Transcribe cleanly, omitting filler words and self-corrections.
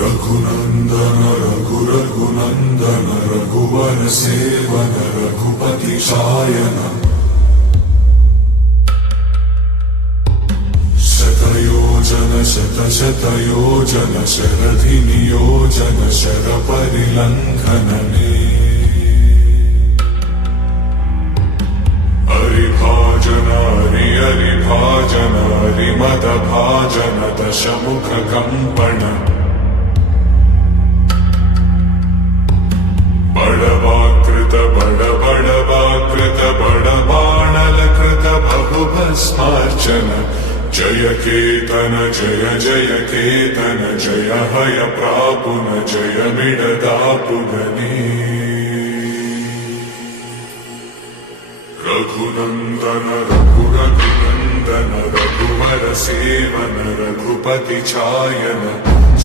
रघुनंदन रघुनंदन रघुवर सेवन रघुपति शायन शतयोजन शतशतयोजन शरधि नियोजन शर परिलंघनने हरिभाजन हरिभाजन हरिमद भाजन दशमुख कंपन बड़वाकृत बड़वाकृत बड़बाणलकृत बहुभस्मार्चन जय केतन जय जय केतन जय हय प्रापुन जय मिडदापुगने रघुनंदन रघुनंदन रघुवर सेवन रघुपति चायन